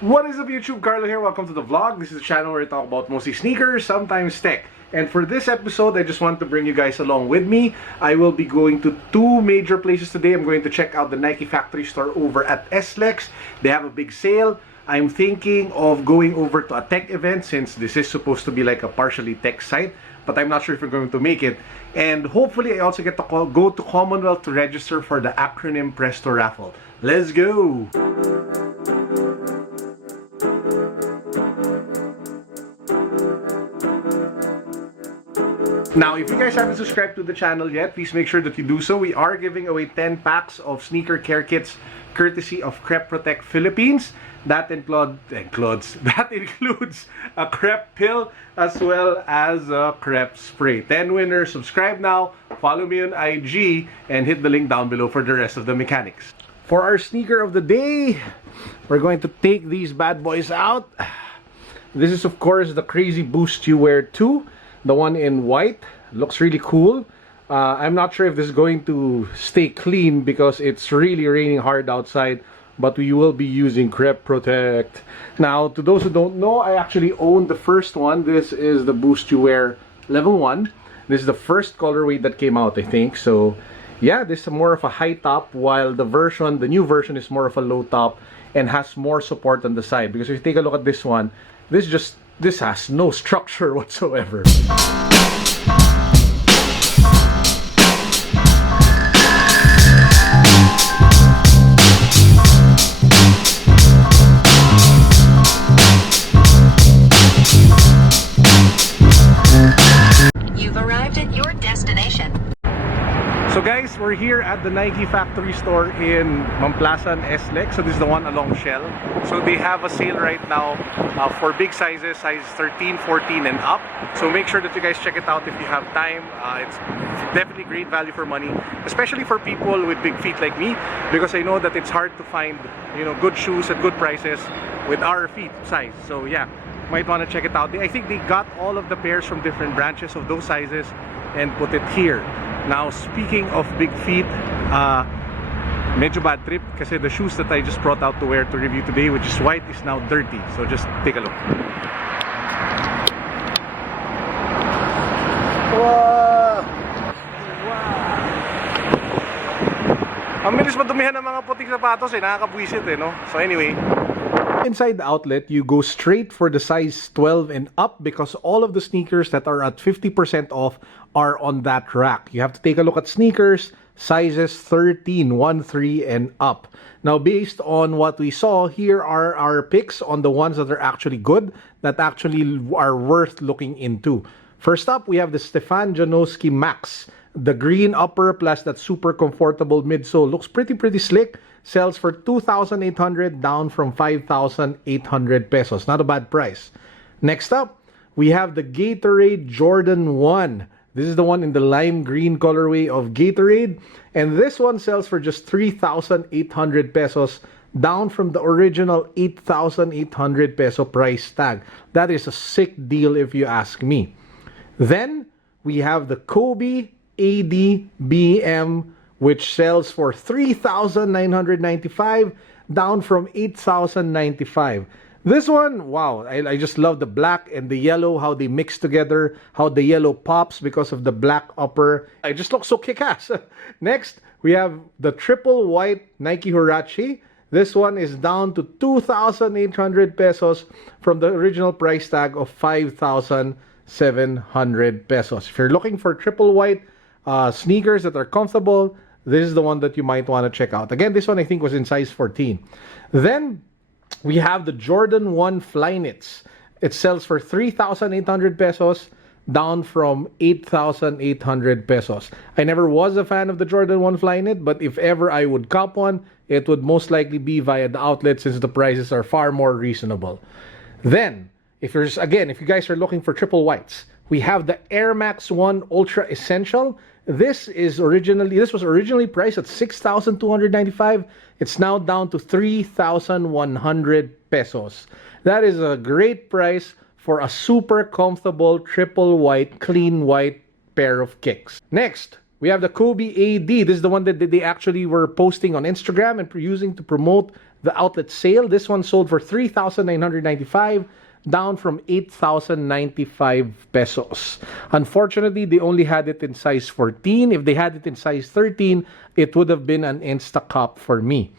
What is up YouTube? Carlo here. Welcome to the vlog. This is a channel where I talk about mostly sneakers, sometimes tech. And for this episode, I just want to bring you guys along with me. I will be going to two major places today. I'm going to check out the Nike factory store over at SLEX. They have a big sale. I'm thinking of going over to a tech event since this is supposed to be like a partially tech site. But I'm not sure if we're going to make it. And hopefully I also get to go to Commonwealth to register for the acronym Presto raffle. Let's go! Now, if you guys haven't subscribed to the channel yet, please make sure that you do so. We are giving away 10 packs of sneaker care kits courtesy of Crep Protect Philippines. That includes a Crep pill as well as a Crep spray. 10 winners. Subscribe now, follow me on IG, and hit the link down below for the rest of the mechanics. For our sneaker of the day, we're going to take these bad boys out. This is, of course, the Crazy Boost You Wear 2. The one in white. Looks really cool. I'm not sure if this is going to stay clean because it's really raining hard outside, but we will be using Crep Protect. Now, to those who don't know, I actually own the first one. This is the Boost You Wear level 1. This is the first colorway that came out, I think. So yeah, this is more of a high top, while the new version is more of a low top and has more support on the side. Because if you take a look at this one, this has no structure whatsoever. You've arrived at your destination. So guys, we're here at the Nike factory store in Mamplasan SLEX. So this is the one along Shell. So they have a sale right now for big sizes, size 13, 14 and up. So make sure that you guys check it out if you have time. It's definitely great value for money, especially for people with big feet like me, because I know that it's hard to find, you know, good shoes at good prices with our feet size. So yeah, might want to check it out. I think they got all of the pairs from different branches of those sizes and put it here. Now, speaking of big feet, medyo bad trip kasi the shoes that I just brought out to wear to review today, which is white, is now dirty. So just take a look. Wow! Wow! Ang bilis madumihan ng mga puting sapatos eh, nakakabwisit eh, no? So anyway, inside the outlet, you go straight for the size 12 and up because all of the sneakers that are at 50% off are on that rack. You have to take a look at sneakers sizes 13, 1-3 and up. Now, based on what we saw, here are our picks on the ones that are actually good, that actually are worth looking into. First up, we have the Stefan Janoski Max. The green upper plus that super comfortable midsole looks pretty slick. Sells for 2,800 down from 5,800 pesos. Not a bad price. Next up, we have the Gatorade Jordan 1. This is the one in the lime green colorway of Gatorade. And this one sells for just 3,800 pesos down from the original 8,800 peso price tag. That is a sick deal if you ask me. Then, we have the Kobe AD BM, which sells for 3,995 down from 8,095. This one, wow, I just love the black and the yellow, how they mix together, how the yellow pops because of the black upper. It just looks so kick-ass. Next, we have the triple white Nike Huarache. This one is down to 2,800 pesos from the original price tag of 5,700 pesos. If you're looking for triple white sneakers that are comfortable, this is the one that you might want to check out. Again, this one I think was in size 14. Then we have the Jordan 1 Flyknits. It sells for 3,800 pesos down from 8,800 pesos. I never was a fan of the Jordan 1 Flyknit, but if ever I would cop one, it would most likely be via the outlet since the prices are far more reasonable. Then, if you guys are looking for triple whites, we have the Air Max 1 Ultra Essential. This was originally priced at 6,295. It's now down to 3,100 pesos. That is a great price for a super comfortable triple white, clean white pair of kicks. Next, we have the Kobe AD. This is the one that they actually were posting on Instagram and using to promote the outlet sale. This one sold for 3,995, down from 8,095 pesos. Unfortunately, they only had it in size 14. If they had it in size 13, it would have been an insta-cop for me.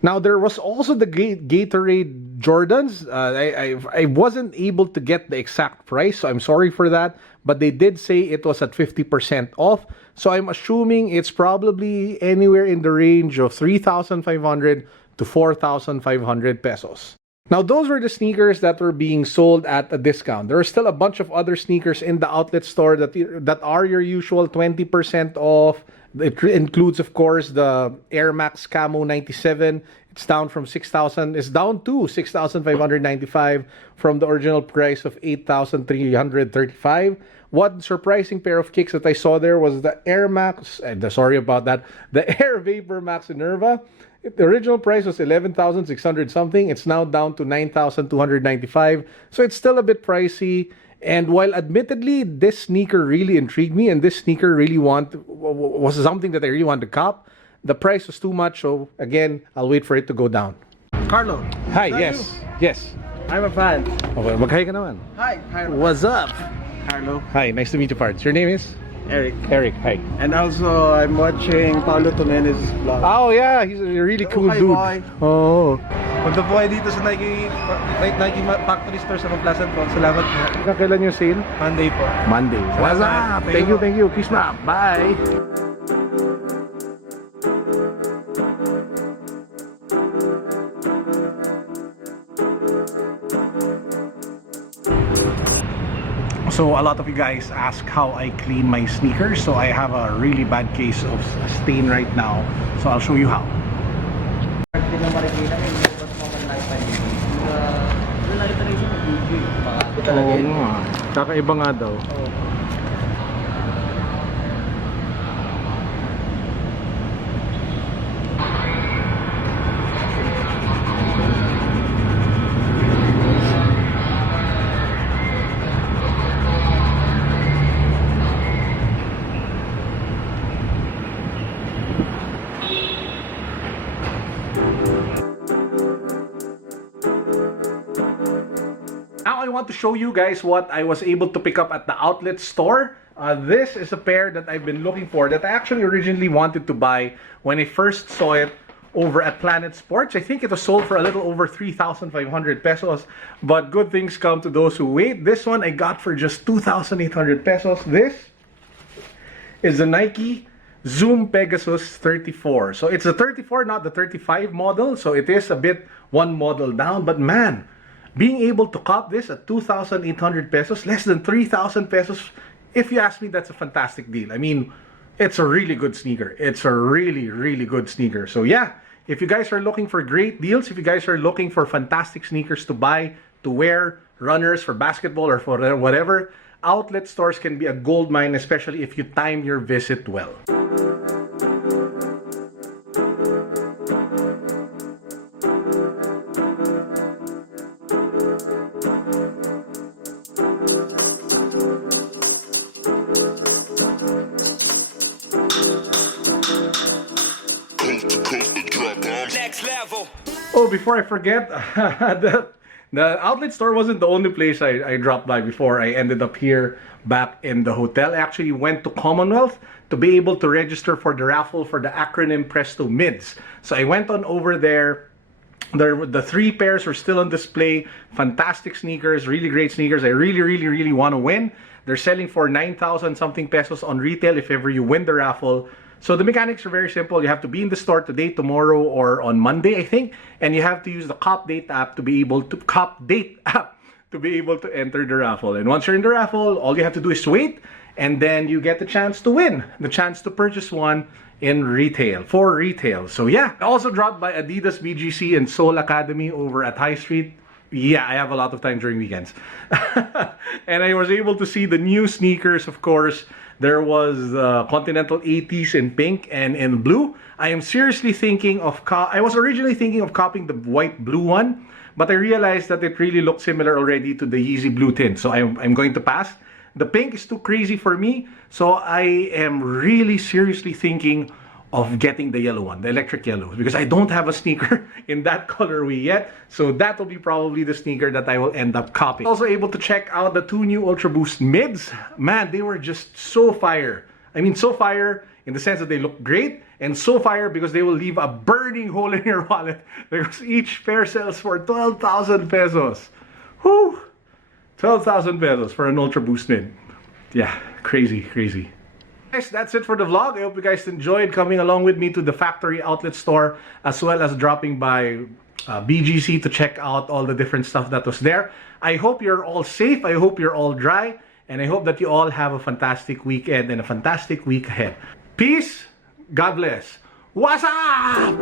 Now, there was also the Gatorade Jordans. I wasn't able to get the exact price, so I'm sorry for that. But they did say it was at 50% off. So I'm assuming it's probably anywhere in the range of 3,500 to 4,500 pesos. Now, those were the sneakers that were being sold at a discount. There are still a bunch of other sneakers in the outlet store that are your usual 20% off. It includes, of course, the Air Max Camo 97. It's down from 6,000. It's down to 6,595 from the original price of 8,335. One surprising pair of kicks that I saw there was the Air Max. Sorry about that. The Air Vapor Max Enerva. The original price was 11,600 something. It's now down to 9,295. So it's still a bit pricey. And while admittedly this sneaker really intrigued me, and this sneaker really was something that I really wanted to cop, the price was too much. So again, I'll wait for it to go down. Carlo. Hi, Is that yes, you? yes. I'm a fan. Okay, maghay ka naman. Hi, Carlo. What's up? Carlo. Hi, nice to meet you, parts. Your name is? Eric. Eric, hi. And also, I'm watching Paulo Tomene's vlog. Oh yeah, he's a really cool Okay, dude. boy. Oh. Punta po kayo dito sa Nike Factory Store sa Mamplasan po. Salamat po. Kailan yung sale? Monday po. Monday. What's Salamat. up? Thank you. Peace out. Bye. So a lot of you guys ask how I clean my sneakers. So I have a really bad case of stain right now. So I'll show you how. Oo nga. Kakaiba nga daw. Now I want to show you guys what I was able to pick up at the outlet store. This is a pair that I've been looking for that I actually originally wanted to buy when I first saw it over at Planet Sports. I think it was sold for a little over 3,500 pesos, but good things come to those who wait. This one I got for just 2,800 pesos. This is the Nike Zoom Pegasus 34. So it's a 34, not the 35 model. So it is a bit one model down, but man, being able to cop this at 2,800 pesos, less than 3,000 pesos, if you ask me, that's a fantastic deal. I mean, it's a really good sneaker. It's a really, really good sneaker. So yeah, if you guys are looking for great deals, if you guys are looking for fantastic sneakers to buy, to wear, runners, for basketball, or for whatever, outlet stores can be a gold mine, especially if you time your visit well. Next level. Oh, before I forget, the outlet store wasn't the only place I dropped by before I ended up here back in the hotel. I actually went to Commonwealth to be able to register for the raffle for the acronym Presto Mids. So I went on over there. The three pairs were still on display. Fantastic sneakers, really great sneakers. I really want to win. They're selling for 9,000 something pesos on retail if ever you win the raffle. So the mechanics are very simple. You have to be in the store today, tomorrow, or on Monday, I think, and you have to use the Cop Date app to be able to enter the raffle. And once you're in the raffle, all you have to do is wait, and then you get the chance to win, the chance to purchase one in retail, for retail. So yeah, I also dropped by Adidas BGC and Seoul Academy over at High Street. Yeah, I have a lot of time during weekends. And I was able to see the new sneakers, of course. There was the Continental 80s in pink and in blue. I am seriously thinking of I was originally thinking of copying the white blue one, but I realized that it really looked similar already to the Yeezy blue tint. So I'm going to pass. The pink is too crazy for me. So I am really seriously thinking of getting the yellow one, the electric yellow, because I don't have a sneaker in that colorway yet. So that will be probably the sneaker that I will end up copying. Also able to check out the 2 new Ultra Boost mids. Man, they were just so fire. I mean, so fire in the sense that they look great, and so fire because they will leave a burning hole in your wallet, because each pair sells for 12,000 pesos. Whew! 12,000 pesos for an Ultra Boost mid. Yeah, crazy, crazy. Guys, that's it for the vlog. I hope you guys enjoyed coming along with me to the factory outlet store, as well as dropping by BGC to check out all the different stuff that was there. I hope you're all safe. I hope you're all dry. And I hope that you all have a fantastic weekend and a fantastic week ahead. Peace. God bless. What's up?